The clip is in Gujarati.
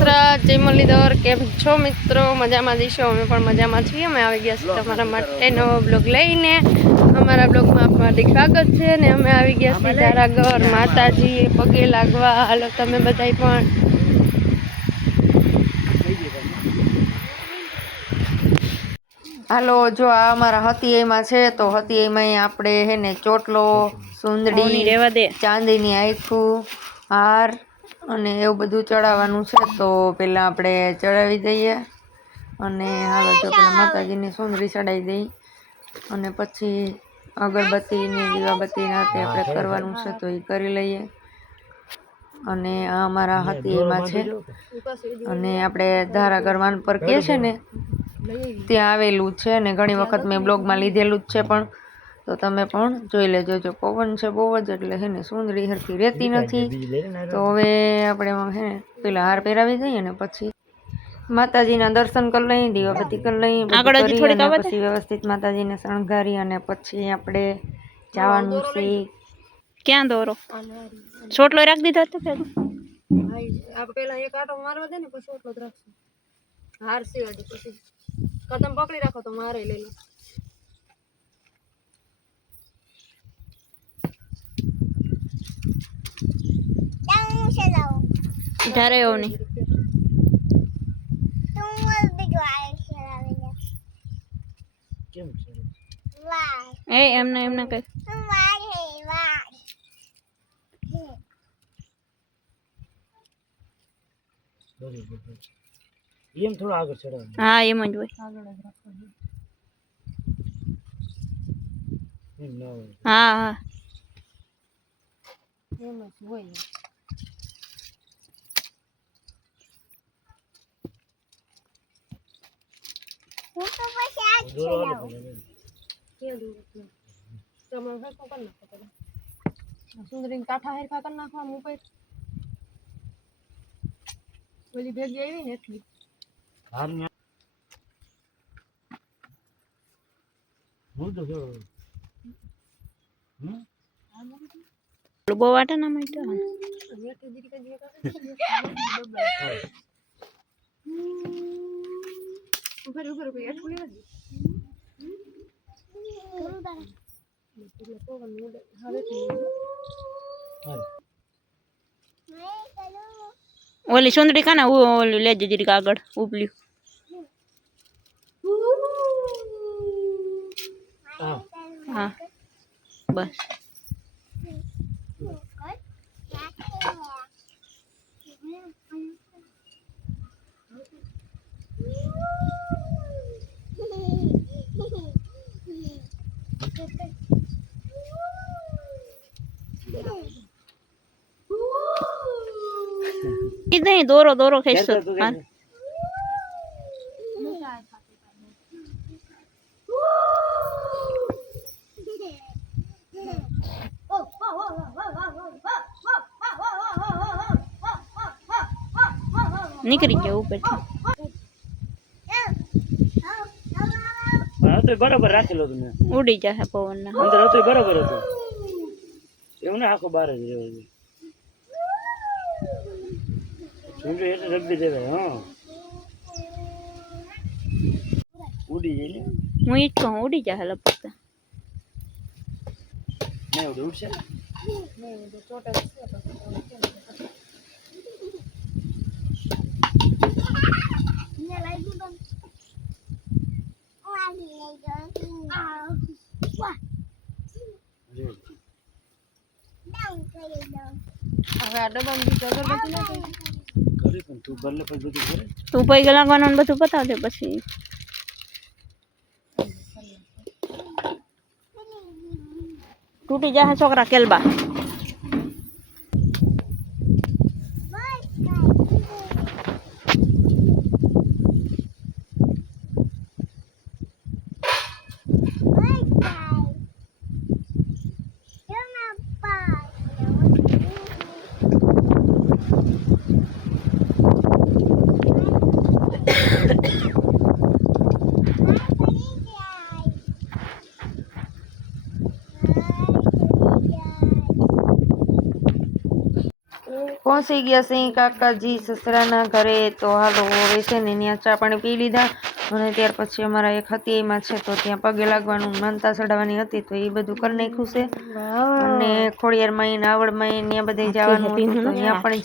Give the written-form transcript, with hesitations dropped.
દશરથ જય મુરલીધર કેમ છો મિત્રો? મજામાં જઈશો? અમે પણ મજામાં છીએ. અમે આવી ગયા છીએ તમારા માટે નવો બ્લોગ લઈને. અમારા બ્લોગમાં આપનું હાર્દિક સ્વાગત છે ને અમે આવી ગયા છીએ ધારાગર માતાજી પગે લાગવા. હાલો તમે બધાય પણ. હાલો જો આ અમારા હતીયામાં છે તો હતીયામાં આપણે હે ને ચોટલો, સુંદડી, ચાંદીની આખું, હાર અને એવું બધું ચડાવવાનું છે. તો પહેલાં આપણે ચડાવી દઈએ અને હાલો જો પેલા માતાજીને સુંદરી ચડાવી દઈ અને પછી અગરબત્તીની દીવાબત્તીને હાથે આપણે કરવાનું છે તો એ કરી લઈએ. અને આ અમારા હતીયામાં છે અને આપણે ધારાગર માન પર કહે છે ને ત્યાં આવેલું છે ને ઘણી વખત મેં બ્લોગમાં લીધેલું જ છે પણ તો તમે પણ જોઈ લેજો. જો પવન છે બહુ જ એટલે હે ને સુંદરી હરખી રહેતી નથી. તો હવે આપણે હે પેલા હાર પહેરાવી દઈએ ને પછી માતાજીના દર્શન કરી લઈએ, દીવાબત્તી કરી લઈએ, પછી વ્યવસ્થિત માતાજીને શણગારી અને પછી આપણે જવાનું છે. ક્યાં દોરો છોટલો રાખી દીધો હતો પેલા એક આટો મારવા દે ને પછી છોટલો જ રાખશું. હાર સિવાય પછી કદમ પકડી રાખો તો મારે લઈ લો. ધારે એવું નહીં એ એમને એમને કઈ એમ થોડું આગળ ચડાવવાનું. હા એમ જ હોય. હા હા એમ જ હોય. સુંદરી કાંઠા હેરખા કરી નાખવા ઉપર ઓલી ભેગી આવી ને એટલી બહુ વાટા ના મળતો ઉપર ઉપર કોઈ એટલું લેવા દે ઓલી સુંદરી કાને ઓલી લેજે જરીક આગળ ઉપલ્યું. હા બસ नहीं दोरो दोरो खेचो हाँ निकली गया ऊपर તો બરાબર રાખેલો તમે ઉડી જાય પવન ના અંદર હતો બરાબર હતો એવું ને આખો બાર જ રહ્યો છે. સુંદરી એટલે રગડી દેવાય. હા ઉડી જાય ને હું ઈ કહું ઉડી જાય લપકતા નહીં ઉડે ઉડશે તું પૈ લાગવાનું બધું બતાવ દે પછી તૂટી જાય છોકરા કેલબા. પહોંચી ગયા છે કાકાજી સસરાના ઘરે. તો હાલો હવે છે ને ત્યાં ચા પાણી પી લીધા અને ત્યાર પછી અમારા એક હતીમાં છે તો ત્યાં પગે લાગવાનું માનતા ચડાવવાની હતી તો એ બધું કરી નાખ્યું છે. અને ખોડિયારમાં નાવડમાં ત્યાં બધે જવાનું હતું તો ત્યાં પણ